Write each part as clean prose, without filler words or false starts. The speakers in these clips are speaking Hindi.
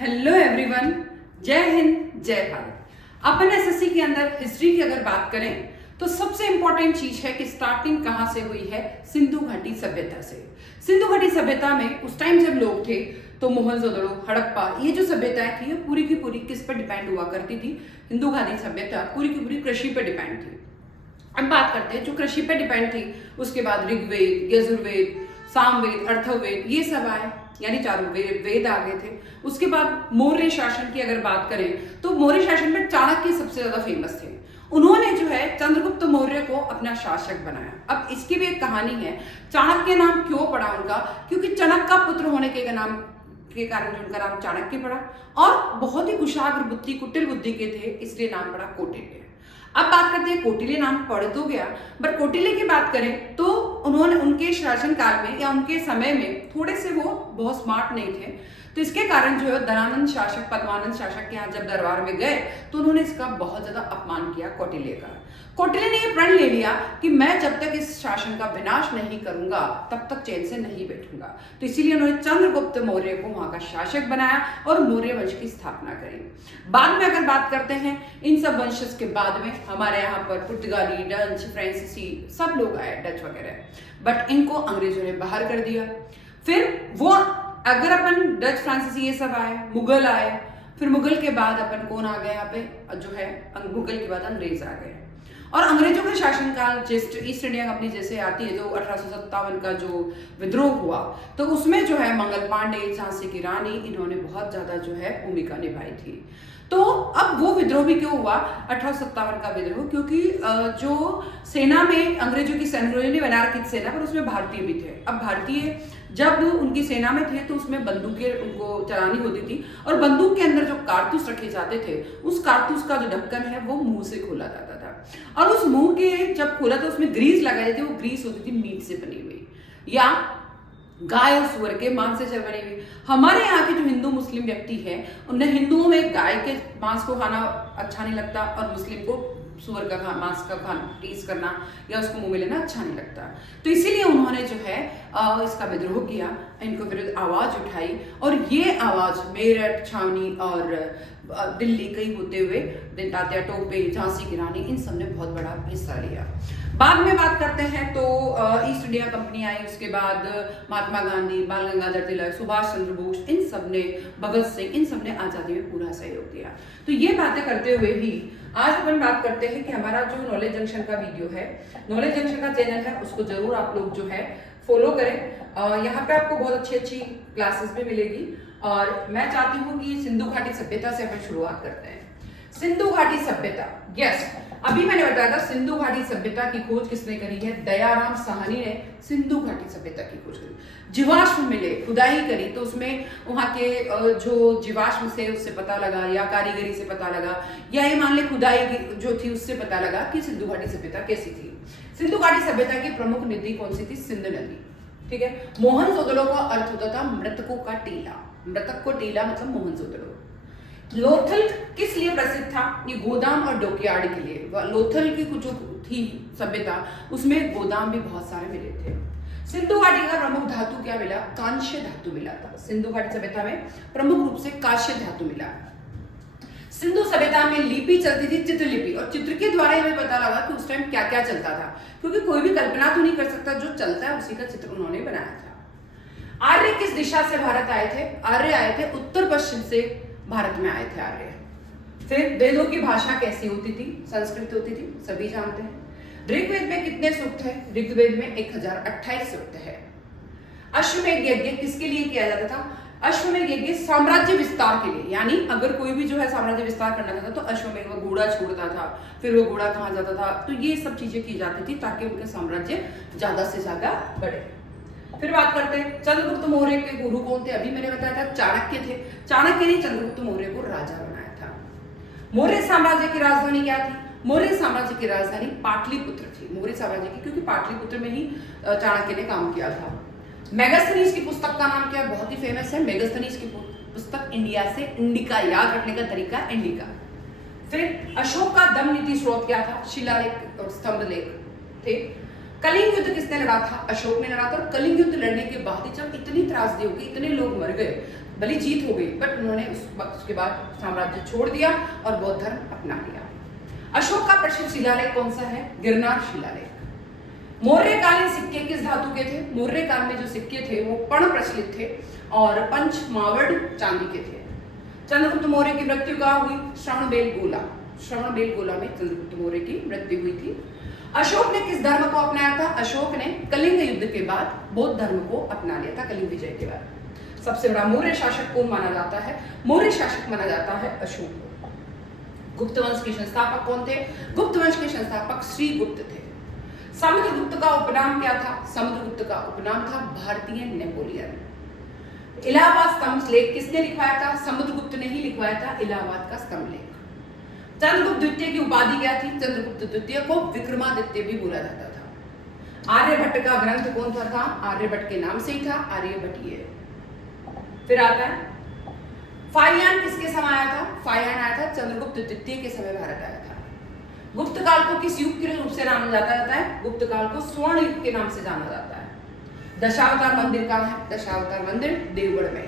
हेलो एवरीवन, जय हिंद जय भारत। अपन एसएससी के अंदर हिस्ट्री की अगर बात करें तो सबसे इंपॉर्टेंट चीज है कि स्टार्टिंग कहां से हुई है। सिंधु घाटी सभ्यता से। सिंधु घाटी सभ्यता में उस टाइम जब लोग थे तो मोहनजोदड़ो, हड़प्पा, ये जो सभ्यताएं थी ये पूरी की पूरी किस पर डिपेंड हुआ करती थी। सिंधु घाटी सभ्यता पूरी की पूरी कृषि पर डिपेंड थी। अब बात करते हैं जो कृषि पे डिपेंड थी, उसके बाद ऋग्वेद, यजुर्वेद, सामवेद, अर्थवेद ये सब आए, यानी चारों वेद आ गए थे। उसके बाद मौर्य शासन की अगर बात करें तो मौर्य शासन में चाणक्य सबसे ज्यादा फेमस थे। उन्होंने जो है चंद्रगुप्त मौर्य को अपना शासक बनाया। अब इसकी भी एक कहानी है। चाणक्य नाम क्यों पड़ा उनका? क्योंकि चणक का पुत्र होने के नाम के कारण जो उनका नाम चाणक्य पड़ा, और बहुत ही कुशाग्र बुद्धि, कुटिल बुद्धि के थे, इसलिए नाम पड़ा कौटिल्य। अब बात करते हैं, कौटिल्य नाम पढ़ तो गया, बट कौटिल्य की बात करें तो उन्होंने उनके शासन काल में या उनके समय में थोड़े से वो बहुत स्मार्ट नहीं थे। तो इसके कारण जो है धनानंद शासक, पद्मानंद शासक के यहाँ जब दरबार में गए तो उन्होंने इसका बहुत ज्यादा अपमान किया कौटिल्य का। कौटिल्य ने यह प्रण ले लिया कि मैं जब तक इस शासन का विनाश नहीं करूंगा तब तक चैन से नहीं बैठूंगा। तो इसीलिए उन्होंने चंद्रगुप्त मौर्य को वहां का शासक बनाया और मौर्य वंश की स्थापना करी। बाद में अगर बात करते हैं इन सब वंशज के बाद में हमारे यहाँ पर पुर्तगाली, डच, फ्रांसीसी सब लोग आए, डच वगैरह, बट इनको अंग्रेजों ने बाहर कर दिया। फिर वो अगर अपन डच, फ्रांसीसी ये सब आए, मुगल आए, फिर मुगल के बाद अपन कौन आ गए यहाँ पे जो है, मुगल के बाद अंग्रेज आ गए। और अंग्रेजों का शासनकाल ईस्ट इंडिया कंपनी जैसे आती है तो 1857 का जो विद्रोह हुआ तो उसमें जो है मंगल पांडे, झांसी की रानी, इन्होंने बहुत ज्यादा जो है भूमिका निभाई थी। तो अब वो विद्रोह भी क्यों हुआ 1857 का विद्रोह? क्योंकि जो सेना में अंग्रेजों की सेना ने बना रखी थी सेना, पर उसमें भारतीय भी थे। अब भारतीय जब उनकी सेना में थे तो उसमें बंदूकें उनको चलानी होती थी, और बंदूक के अंदर जो कारतूस रखे जाते थे उस कारतूस का जो ढक्कन है वो मुंह से खोला जाता था, और उस मुंह के जब खोला तो उसमें ग्रीस लगाई जाती थी। वो ग्रीस होती थी मीट से बनी हुई या गाय और सुअर के मांस से बनी हुई। हमारे यहाँ के जो हिंदू मुस्लिम व्यक्ति है उन्हें हिंदुओं में गाय के मांस को खाना अच्छा नहीं लगता, और मुस्लिम को सुअर का मांस का खाना टेस्ट करना या उसको मुंह में लेना अच्छा नहीं लगता। तो इसीलिए उन्होंने जो है इसका विद्रोह किया, इनको विरुद्ध आवाज उठाई, और ये आवाज मेरठ, छावनी और दिल्ली कई होते हुए तात्या टोपे, झांसी की रानी, इन सब ने बहुत बड़ा हिस्सा लिया। बाद में बात करते हैं तो ईस्ट इंडिया कंपनी आई, उसके बाद महात्मा गांधी, बाल गंगाधर तिलक, सुभाष चंद्र बोस, इन सब ने, भगत सिंह, इन सब ने आजादी में पूरा सहयोग दिया। तो ये बातें करते हुए ही आज अपन बात करते हैं कि हमारा जो नॉलेज जंक्शन का वीडियो है, नॉलेज जंक्शन का चैनल है, उसको जरूर आप लोग जो है फॉलो करें। यहाँ पे आपको बहुत अच्छी अच्छी क्लासेस भी मिलेगी, और मैं चाहती हूँ कि सिंधु घाटी सभ्यता से अपन शुरुआत करते हैं। सिंधु घाटी सभ्यता, यस, अभी मैंने बताया था सिंधु घाटी सभ्यता की खोज किसने करी है? दयाराम साहनी ने सिंधु घाटी सभ्यता की खोज करी। जीवाश्म मिले, खुदाई करी, तो उसमें वहां के जो जीवाश्म से उससे पता लगा, या कारीगरी से पता लगा, या ये मान ले खुदाई जो थी उससे पता लगा कि सिंधु घाटी सभ्यता कैसी थी। सिंधु घाटी सभ्यता की प्रमुख नदी कौन सी थी? सिंधु नदी, ठीक है। मोहनजोदड़ो का अर्थ होता था मृतकों का टीला, मृतक को टीला मतलब मोहनजोदड़ो। लोथल किस लिए प्रसिद्ध था? ये गोदाम और डॉकयार्ड के लिए। लोथल की कुछ जो थी सभ्यता उसमें गोदाम भी बहुत सारे मिले थे। सिंधु घाटी का प्रमुख धातु क्या मिला? कांस्य धातु मिला था। सिंधु घाटी सभ्यता में प्रमुख रूप से कांस्य धातु मिला। सिंधु सभ्यता में लिपि चलती थी, चित्रलिपि, और चित्र के द्वारा हमें पता लगा कि उस टाइम क्या क्या चलता था, क्योंकि कोई भी कल्पना तो नहीं कर सकता, जो चलता है उसी का चित्र उन्होंने बनाया था। आर्य किस दिशा से भारत आए थे? आर्य आए थे उत्तर पश्चिम से भारत में आए थे आर्य। फिर वेदों की भाषा कैसी होती थी? संस्कृत होती थी, सभी जानते हैं। ऋग्वेद में कितने सूक्त है? ऋग्वेद में 1028 सूक्त है। अश्वमेध यज्ञ किसके लिए किया जाता था? अश्वमेध यज्ञ साम्राज्य विस्तार के लिए, यानी अगर कोई भी जो है साम्राज्य विस्तार करना चाहता तो अश्वमेध, वो घोड़ा छोड़ता था, फिर वो घोड़ा कहाँ जाता था, तो ये सब चीजें की जाती थी ताकि उनका साम्राज्य ज्यादा से ज्यादा बढ़े। फिर बात करते हैं चंद्रगुप्त मौर्य के गुरु कौन थे? अभी मैंने बताया था चाणक्य थे। चाणक्य ने चंद्रगुप्त मौर्य को राजा बनाया था। मौर्य साम्राज्य की राजधानी क्या थी? मौर्य साम्राज्य की राजधानी पाटलिपुत्र थी। मौर्य साम्राज्य की, क्योंकि पाटलिपुत्र में ही चाणक्य ने काम किया था। मेगास्थनीज की पुस्तक का नाम क्या है? बहुत ही फेमस है मेगास्थनीज की पुस्तक, इंडिया से इंडिका, याद रखने का तरीका इंडिका। फिर अशोक का दम नीति स्रोत क्या था? शिलालेख और स्तंभ लेख थे। कलिंग युद्ध किसने लड़ा था? अशोक ने लड़ा था। और कलिंग युद्ध लड़ने के बाद ही जब इतनी त्रासदी हो गई, इतने लोग मर गए, भले जीत हो गई, बट उन्होंने उस उसके बाद साम्राज्य छोड़ दिया और बौद्ध धर्म अपना लिया। अशोक का प्रसिद्ध शिलालेख कौन सा है? गिरनार शिलालेख। मौर्यकालीन सिक्के किस धातु के थे? मौर्य काल में जो सिक्के थे वो पर्ण प्रचलित थे और पंच मावड़ चांदी के थे। चंद्रगुप्त मौर्य की मृत्यु कहाँ हुई? श्रवणबेलगोला में चंद्रगुप्त मौर्य की मृत्यु हुई थी। अशोक ने किस धर्म को अपनाया था? अशोक ने कलिंग युद्ध के बाद बौद्ध धर्म को अपना लिया था, कलिंग विजय के बाद। सबसे बड़ा मौर्य शासक कौन माना जाता है? मौर्य शासक माना जाता है अशोक को। गुप्त वंश के संस्थापक कौन थे? गुप्त वंश के संस्थापक श्रीगुप्त थे। समुद्रगुप्त का उपनाम क्या था? समुद्रगुप्त का उपनाम था भारतीय नेपोलियन। इलाहाबाद स्तंभ लेख किसने लिखवाया था? समुद्रगुप्त ने ही लिखवाया था इलाहाबाद का स्तंभ लेख। चंद्रगुप्त द्वितीय की उपाधि क्या थी? चंद्रगुप्त द्वितीय को विक्रमादित्य भी बोला जाता था। आर्यभट्ट का ग्रंथ कौन सा था? आर्यभट्ट के नाम से ही था, आर्यभट्टीय। फिर आता है फाहियान किसके समय आया था? फाहियान आया था चंद्रगुप्त द्वितीय के समय भारत आया था। गुप्त काल को किस युग के रूप से जाना जाता है? गुप्त काल को स्वर्ण युग के नाम से जाना जाता है। दशावतार मंदिर कहाँ है? दशावतार मंदिर देवगढ़ में।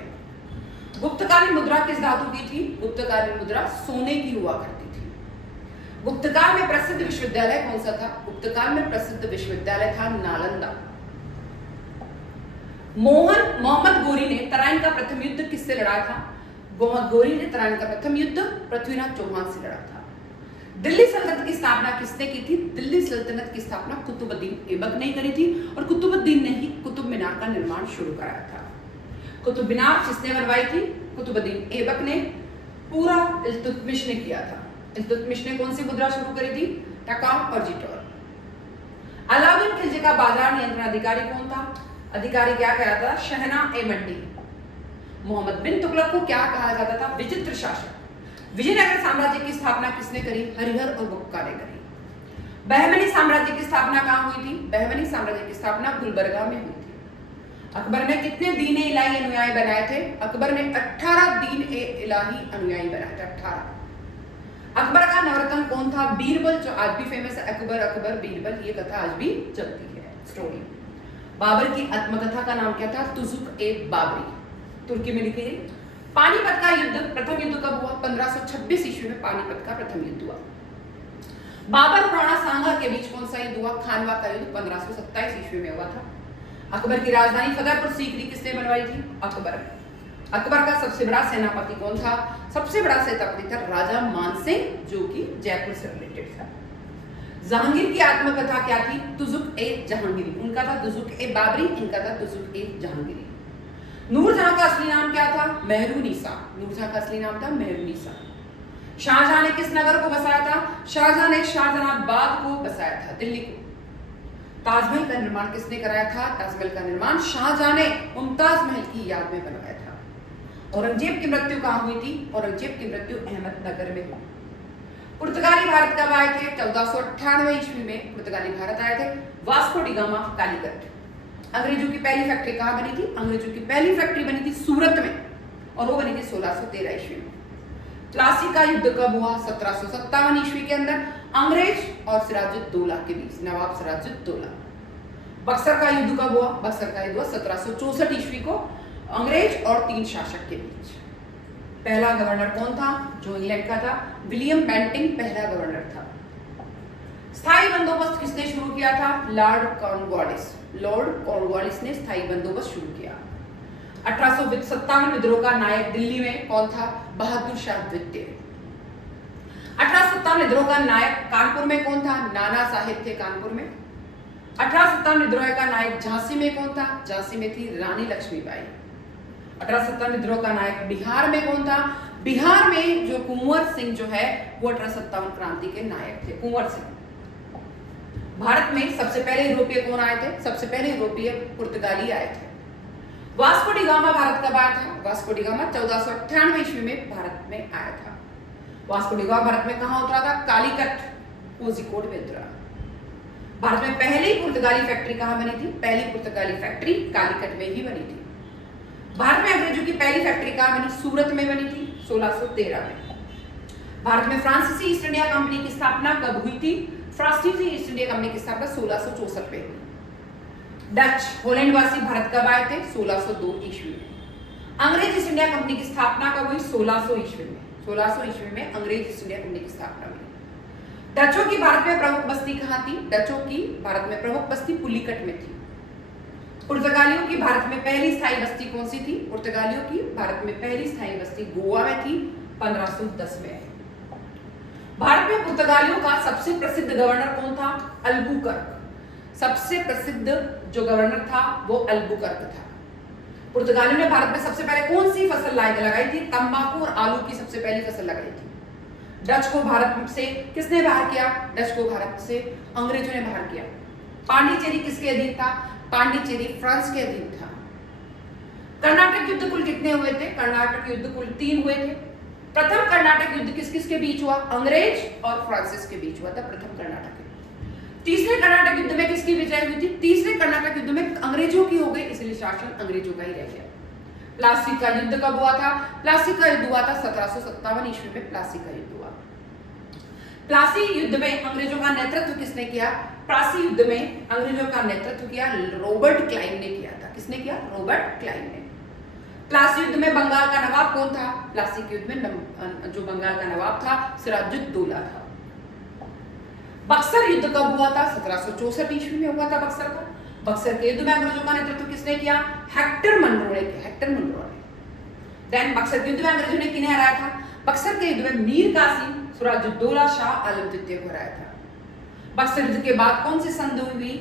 गुप्तकालीन मुद्रा किस धातु की थी? गुप्तकालीन मुद्रा सोने की हुआ करती थी। गुप्तकाल में प्रसिद्ध विश्वविद्यालय कौन सा था? गुप्तकाल में प्रसिद्ध विश्वविद्यालय था नालंदा। मोहम्मद गोरी ने तराइन का प्रथम युद्ध किससे लड़ा था? मोहम्मद गोरी ने तराइन का प्रथम युद्ध पृथ्वीनाथ चौहान से लड़ा था। दिल्ली सल्तनत की स्थापना किसने की थी? दिल्ली सल्तनत की स्थापना कुतुबुद्दीन ऐबक ने करी थी और कुतुबुद्दीन ने ही कुतुब मीनार का निर्माण शुरू कराया था। कुतुब मीनार किसने बनवाई थी? कुतुबुद्दीन ऐबक ने। पूरा इल्तुतमिश ने किया था। इल्तुतमिश ने कौन सी मुद्रा शुरू करी थी? टका और जिटौर। अलाउद्दीन खिलजी का बाजार नियंत्रण अधिकारी कौन था? अधिकारी क्या कहलाता था? शहना-ए-मंडी। मोहम्मद बिन तुगलक को क्या कहा जाता था? विचित्र शासक। विजयनगर साम्राज्य की स्थापना किसने करी? हरिहर और बुक्का ने करी। बहमनी साम्राज्य की स्थापना कहाँ हुई थी? बहमनी साम्राज्य की स्थापना गुलबर्गा में हुई थी। अकबर ने कितने दीन ए इलाही अनुयायी बनाए थे? अकबर ने 18 दीन ए इलाही अनुयायी बनाए थे, 18। अकबर का नवरत्न कौन था? बीरबल, जो आज भी फेमस है। अकबर अकबर बीरबल, ये कथा आज भी चलती है, स्टोरी। बाबर की आत्मकथा का नाम क्या था? तुजुक-ए-बाबरी, तुर्की में लिखी गई। पानीपत का युद्ध, प्रथम युद्ध कब हुआ? 1526 ईस्वी में पानीपत का प्रथम युद्ध हुआ। बाबर और राणा सांगा के बीच कौन सा युद्ध हुआ? खानवा का युद्ध 1527 ईस्वी में हुआ था। अकबर की राजधानी फतेहपुर सीकरी किसने बनवाई थी? अकबर। अकबर का सबसे बड़ा सेनापति कौन था? सबसे बड़ा सेनापति था राजा मानसिंह, जो कि जयपुर से रिलेटेड था। जहांगीर की आत्मकथा क्या थी? तुजुक-ए-जहांगीरी। उनका था तुजुक-ए-बाबरी, इनका था तुजुक-ए-जहांगीरी। नूरजहां का असली नाम क्या था? मेहरुनिसा। नूरजहां का असली नाम था मेहरुनिसा। शाहजहां ने किस नगर को बसाया था? शाहजहां ने शाहजहानाबाद को बसाया था, दिल्ली को। ताजमहल का निर्माण किसने कराया था? ताजमहल का निर्माण शाहजहां ने मुमताज महल की याद में बनवाया था। औरंगजेब की मृत्यु कहाँ हुई थी? औरंगजेब की मृत्यु अहमदनगर में हुई। पुर्तगाली भारत कब आए थे? 1498 ईस्वी में पुर्तगाली भारत आए थे। Vasco D gamma, Calicut. अंग्रेजों की पहली फैक्ट्री कहाँ बनी थी? अंग्रेजों की पहली फैक्ट्री बनी थी सूरत में और वो बनी थी 1613 ईस्वी में। प्लासी का युद्ध कब हुआ? 1757 ईस्वी के अंदर अंग्रेज और सिराजुद्दौला के बीच, नवाब सिराजुद्दौला। बक्सर का युद्ध कब हुआ? बक्सर का युद्ध हुआ 1764 ईस्वी को, अंग्रेज और 3 शासक के बीच। पहला गवर्नर कौन था? जो इंग्लैंड का था, विलियम बेंटिंग पहला गवर्नर था। स्थायी बंदोबस्त किसने शुरू किया था? Lord Cornwallis. लॉर्ड कॉर्नवालिस ने स्थायी बंदोबस्त शुरू किया। 1857 विद्रोह का नायक दिल्ली में कौन था? बहादुर शाह द्वितीय। 1857 विद्रोह का नायक कानपुर में कौन था? नाना साहेब थे कानपुर में। 1857 विद्रोह का नायक झांसी में कौन था? झांसी में थी रानी लक्ष्मीबाई। 1857 विद्रोह का नायक बिहार में कौन था? बिहार में जो कुंवर सिंह जो है वो 1857 क्रांति के नायक थे, कुंवर सिंह। भारत में सबसे पहले यूरोपीय कौन आए थे? सबसे पहले यूरोपीय पुर्तगाली आए थे। वास्को डी गामा भारत कब आया था? वास्को डी गामा 1498 ईस्वी में भारत में आया था। वास्को डी गामा भारत में कहां उतरा था? कालीकट, कोझिकोड में उतरा। भारत में पहली पुर्तगाली फैक्ट्री कहां बनी थी? पहली पुर्तगाली फैक्ट्री कालीकट में ही बनी थी। भारत में अंग्रेजों की पहली फैक्ट्री कहां बनी? सूरत में बनी थी 1613 में। भारत में फ्रांसीसी ईस्ट इंडिया कंपनी की स्थापना कब हुई थी? फ्रांसीसी ईस्ट इंडिया कंपनी की स्थापना 1664 में हुई। डच होलैंड वासी भारत कब आए थे? 1602 ईस्वी में। अंग्रेज ईस्ट इंडिया कंपनी की स्थापना कब हुई? 1600 ईस्वी में। 1600 ईस्वी में अंग्रेज ईस्ट इंडिया कंपनी की स्थापना हुई। डचों की भारत में प्रमुख बस्ती कहां थी? डचों की भारत में प्रमुख बस्ती पुलिकट में थी। पुर्तगालियों की भारत में पहली स्थायी बस्ती कौन सी थी? पुर्तगालियों की भारत में पहली स्थायी बस्ती गोवा में थी, 1510 में। भारत में पुर्तगालियों का सबसे प्रसिद्ध गवर्नर कौन था? अल्बुकर्क। सबसे प्रसिद्ध जो गवर्नर था वो अल्बुकर्क था। पुर्तगालियों ने भारत में सबसे पहले कौन सी फसल लगाई थी? तंबाकू और आलू की सबसे पहली फसल लगाई थी। डच को भारत से किसने बाहर किया? डच को भारत से अंग्रेजों ने बाहर किया। पांडिचेरी किसके अधीन था? पांडिचेरी फ्रांस के अधीन था। कर्नाटक युद्ध कुल कितने हुए थे? कर्नाटक युद्ध कुल 3 हुए थे। प्रथम कर्नाटक युद्ध किस किस के बीच हुआ? अंग्रेज और फ्रांसिस के बीच हुआ था प्रथम कर्नाटक युद्ध। तीसरे कर्नाटक युद्ध में किसकी विजय हुई थी? तीसरे कर्नाटक युद्ध में अंग्रेजों की हो गई, इसलिए शासन अंग्रेजों का ही रह गया। प्लासी का युद्ध कब हुआ था? प्लासी का युद्ध हुआ था 1757 ईस्वी में। प्लासी का युद्ध हुआ। प्लासी युद्ध में अंग्रेजों का नेतृत्व किसने किया? प्लासी युद्ध में अंग्रेजों का नेतृत्व किया रॉबर्ट क्लाइव ने किया था। किसने किया? रॉबर्ट क्लाइव ने। प्लासी युद्ध में बंगाल का नवाब कौन था? प्लासी के युद्ध में जो बंगाल का नवाब था सिराजुद्दौला था। बक्सर युद्ध कब हुआ था? 1764 ईस्वी में हुआ था बक्सर का। बक्सर के युद्ध में अंग्रेजों का नेतृत्व किसने किया? हेक्टर मनरो ने किया। हेक्टर मनरो ने। देन बक्सर के युद्ध में अंग्रेजों ने किन्हें हराया था? बक्सर के युद्ध में मीर कासिम सिराजुद्दौला शाह आलम द्वितीय को हराया था। बक्सर युद्ध के बाद कौन सी संधि हुई?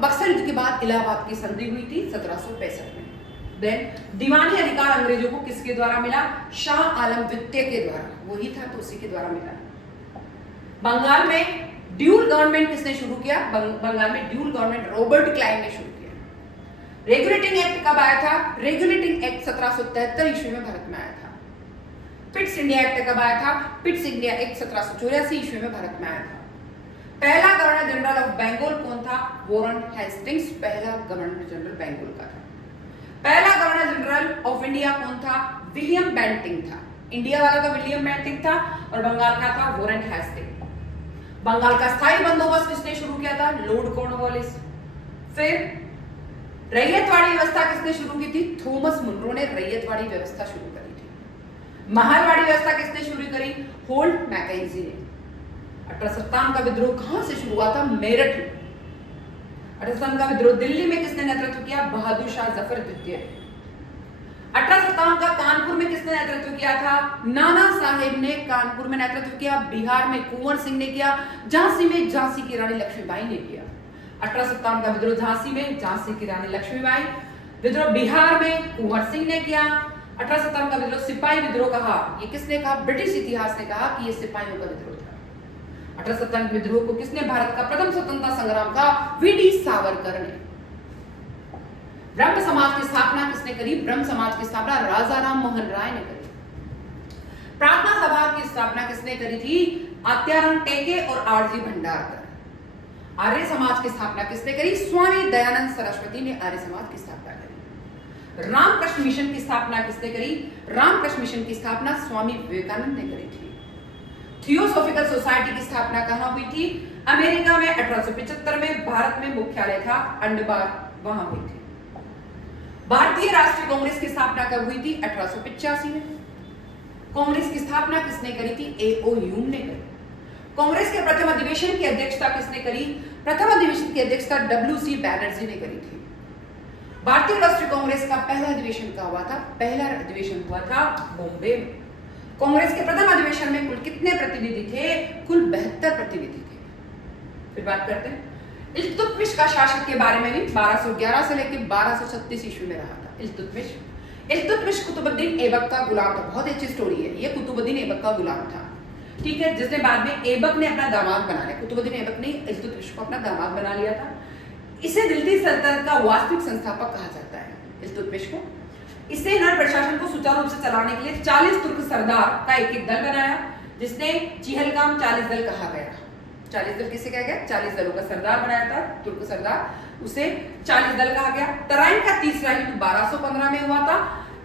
बक्सर युद्ध के बाद इलाहाबाद की संधि हुई थी 1765 में। देन दीवानी अधिकार अंग्रेजों को किसके द्वारा मिला? शाह आलम द्वितीय के द्वारा। वही था तो उसी के द्वारा मिला। बंगाल में ड्यूल गवर्नमेंट किसने शुरू किया? बंगाल में ड्यूल गवर्नमेंट रॉबर्ट क्लाइव ने शुरू किया। रेगुलेटिंग एक्ट कब आया था? रेगुलेटिंग एक्ट 1773 ईस्वी में भारत में आया था। पिट्स इंडिया एक्ट कब आया था? पिट्स इंडिया एक्ट 1784 ईस्वी में भारत में आया था। पहला गवर्नर जनरल ऑफ बंगाल कौन था? वॉरेन हेस्टिंग्स पहला गवर्नर जनरल बंगाल का था। पहला गवर्नर जनरल ऑफ इंडिया कौन था? विलियम बेंटिंग था। इंडिया वाला तो विलियम बेंटिंग था और बंगाल का था वॉरेन हेस्टिंग्स। बंगाल का स्थायी बंदोबस्त किसने शुरू किया था? Lord Cornwallis. फिर रैयतवाड़ी व्यवस्था किसने शुरू की थी? थॉमस मुनरो ने रैयतवाड़ी व्यवस्था शुरू करी थी। महलवाड़ी व्यवस्था किसने शुरू करी? होल्ट मैकेंजी ने। 1857 का विद्रोह कहां से शुरू हुआ था? मेरठ में। 1857 का विद्रोह दिल्ली में किसने नेतृत्व किया? बहादुर शाह जफर द्वितीय। 1857 का कानपुर में किसने नेतृत्व किया था? नाना साहेब ने कानपुर में नेतृत्व किया। बिहार में कुंवर सिंह ने किया। झांसी में झांसी की रानी लक्ष्मीबाई ने किया। 1857 का विद्रोह झांसी में झांसी की रानी लक्ष्मीबाई। विद्रोह बिहार में कुंवर सिंह ने किया। 1857 का विद्रोह सिपाही विद्रोह कहा। ये किसने कहा? ब्रिटिश इतिहास ने कहा कि ये सिपाहियों का विद्रोह था। 1857 के विद्रोह को किसने भारत का प्रथम स्वतंत्रता संग्राम का? वीडी सावरकर ने। ब्रह्म समाज की स्थापना किसने करी? ब्रह्म समाज की स्थापना राजा राम मोहन राय ने करी। प्रार्थना सभा की स्थापना किसने करी थी? आत्याराम टेके और आरजी भंडारकर। आर्य समाज की स्थापना किसने करी? स्वामी दयानंद सरस्वती ने आर्य समाज की स्थापना करी। रामकृष्ण मिशन की स्थापना किसने करी? रामकृष्ण मिशन की स्थापना स्वामी विवेकानंद ने करी थी। थियोसॉफिकल सोसाइटी की स्थापना कहां हुई थी? अमेरिका में 1875 में। भारत में मुख्यालय था अंडमान, वहां हुई थी। भारतीय राष्ट्रीय कांग्रेस की स्थापना कब हुई थी? 1885 में। कांग्रेस की स्थापना किसने करी थी? A.O. ह्यूम ने करी। कांग्रेस के प्रथम अधिवेशन की अध्यक्षता किसने करी? प्रथम अधिवेशन की अध्यक्षता W.C. बैनर्जी ने करी थी। भारतीय राष्ट्रीय कांग्रेस का पहला अधिवेशन कहाँ हुआ था? पहला अधिवेशन हुआ था बॉम्बे में। कांग्रेस के प्रथम अधिवेशन में कुल कितने प्रतिनिधि थे? कुल 72 प्रतिनिधि थे। फिर बात करते हैं इल्तुतमिश का शासक के बारे में भी। 1211 से लेकर 1236 ईस्वी में रहा था इल्तुतमिश कुतुबुद्दीन ऐबक का गुलाम था। बहुत अच्छी स्टोरी है ये। कुतुबुद्दीन ऐबक का गुलाम था, ठीक है, जिसने बाद में ऐबक ने अपना दामाद बना लिया। कुतुबुद्दीन ऐबक ने इल्तुतमिश को अपना दामाद बना लिया था। इसे दिल्ली सल्तनत का वास्तविक संस्थापक कहा जाता है इल्तुतमिश को। इसने नर प्रशासन को सुचारू रूप से चलाने के लिए 40 तुर्क सरदार का एक दल बनाया, जिसने चीहलगाम 40 दल कहा गया। 40 दल किसे कहा गया? 40 दलों का सरदार बनाया था तुर्क सरदार, उसे 40 दल कहा गया। तराइन का तीसरा युद्ध 1215 में हुआ था,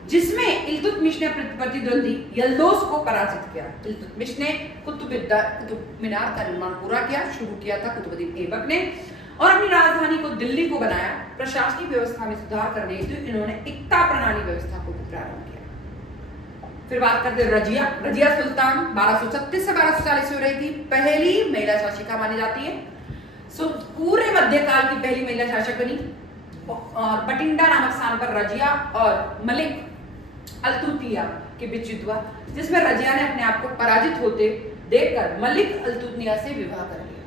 जिसमें इल्तुतमिश ने प्रतिद्वंदी यल्दोस को पराजित किया। इल्तुतमिश ने कुतुब मीनार का निर्माण पूरा किया, शुरू किया था कुतुबुद्दीन ऐबक ने, और अपनी राजधानी को दिल्ली को बनाया। प्रशासनिक व्यवस्था में सुधार करने हेतु इन्होंने इक्ता प्रणाली व्यवस्था को प्रारंभ किया। फिर बात करते हैं रजिया। रजिया सुल्तान 1236 से 1240 में रही थी, पहली महिला शासिका मानी जाती है। पूरे मध्यकाल की पहली महिला शासक बनी और बटिंडा नामक स्थान पर रजिया और मलिक अल्तुतनिया के बीच युद्ध हुआ, जिसमें रजिया ने अपने आप को पराजित होते देखकर मलिक अल्तुतनिया से विवाह कर लिया।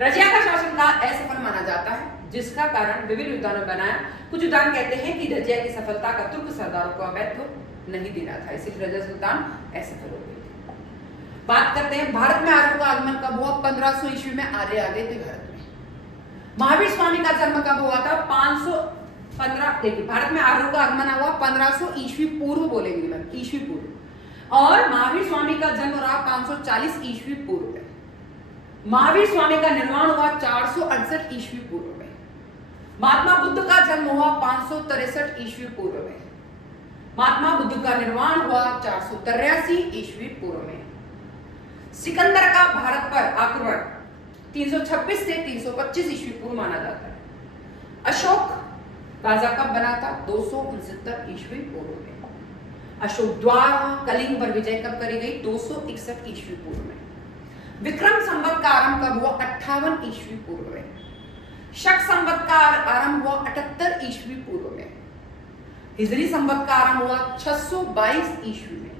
रजिया का शासनकाल असफल माना जाता है, जिसका कारण विभिन्न युद्धाओं ने बनाया। कुछ युद्धान कहते हैं कि रजिया की सफलता का तुर्क सरदारों को महत्व नहीं देना था, इसलिए रजिया सुल्तान असफल हो गई थी। बात करते हैं भारत में आर्यों का आगमन कब हुआ। 1500 ईस्वी में आर्य आ गए थे भारत में। महावीर स्वामी का जन्म कब हुआ था। 515। देखिए, भारत में आर्यों का आगमन हुआ 1500 ईस्वी पूर्व, बोलेंगे मैं ईस्वी पूर्व, और महावीर स्वामी का जन्म रहा 540 ईस्वी पूर्व में। महावीर स्वामी का निर्माण हुआ 468 ईस्वी पूर्व में। महात्मा बुद्ध का जन्म हुआ 563 ईस्वी पूर्व में। महात्मा बुद्ध का निर्माण हुआ 483 ईस्वी पूर्व में। सिकंदर का भारत पर आक्रमण 326 से 325 ईस्वी पूर्व माना जाता है। अशोक राजा कब बना था। 269 ईस्वी पूर्व में। अशोक द्वारा कलिंग पर विजय कब करी गई। 261 ईस्वी पूर्व में। विक्रम संवत का आरंभ कब हुआ। 58 ईस्वी पूर्व में। शक संवत का आरंभ हुआ 78 ईस्वी पूर्व में। हिजरी संवत का आरंभ हुआ 622 ईस्वी में।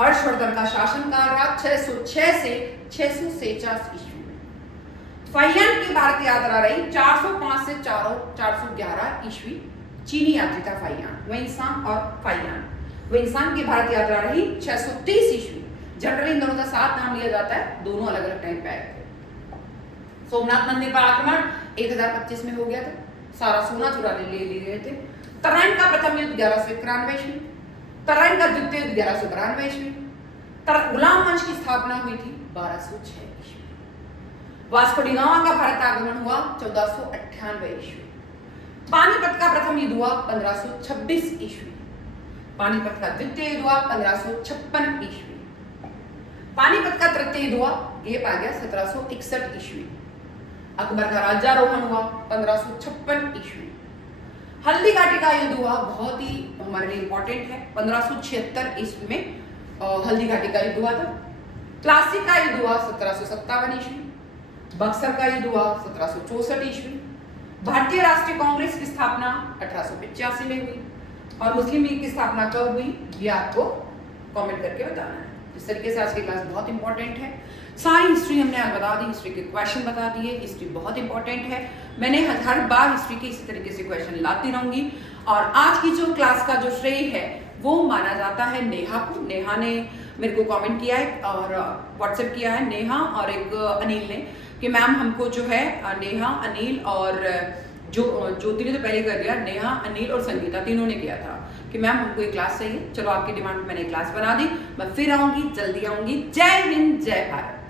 हर्षवर्धन का शासनकाल रहा 606 से 646 ईस्वी में। फाहियान की भारत यात्रा रही 405 से 411 ईस्वी। चीनी यात्री था फाहियान, वेइनसांग और फाहियान। वेइनसांग की भारत यात्रा रही 630 ईस्वी। जनरली इन दोनों का साथ नाम लिया जाता है, दोनों अलग अलग टाइम पे आए थे। सोमनाथ मंदिर पर आक्रमण 1025 में हो गया था, सारा सोना चुराने ले गए थे। तराइन का प्रथम युद्ध 1191 ईस्वी। तराइन का द्वितीय युद्ध 1192 ईस्वी। गुलाम वंश की स्थापना हुई थी 1206 ईस्वी। वास्को डी गामा का भारत आगमन हुआ 1498 ईस्वी। पानीपत का प्रथम युद्ध हुआ 1526 ईस्वी। पानीपत का द्वितीय युद्ध हुआ 1556 ईस्वी। पानीपत का तृतीय युद्ध हुआ, गेप आ गया, 1761 ईस्वी। अकबर का राज्यारोहण हुआ 1556 ईस्वी। हल्दी घाटी का युद्ध हुआ, बहुत ही हमारे लिए इंपॉर्टेंट है, 1576 ईस्वी में हल्दी घाटी का युद्ध हुआ था। प्लासी का युद्ध हुआ 1757 ईस्वी। बक्सर का युद्ध हुआ 1764 ईस्वी। भारतीय राष्ट्रीय कांग्रेस की स्थापना 1885 में हुई। और मुस्लिम लीग की स्थापना कब हुई, ये आपको कमेंट करके बताना है। इस तरीके से आज की क्लास बहुत इंपॉर्टेंट है। सारी हिस्ट्री हमने आज बता दी, हिस्ट्री के क्वेश्चन बता दिए। हिस्ट्री बहुत इंपॉर्टेंट है, मैंने हर बार हिस्ट्री के इसी तरीके से क्वेश्चन लाती रहूंगी। और आज की जो क्लास का जो श्रेय है वो माना जाता है नेहा को। नेहा ने मेरे को कमेंट किया है और व्हाट्सएप किया है, नेहा और एक अनिल ने, कि मैम हमको जो है नेहा, अनिल और ज्योति ने तो पहले कर दिया, नेहा, अनिल और संगीता तीनों ने किया था कि मैम हमको एक क्लास चाहिए। चलो आपकी डिमांड पे मैंने क्लास बना दी, मैं फिर आऊंगी, जल्दी आऊंगी। जय हिंद, जय भारत।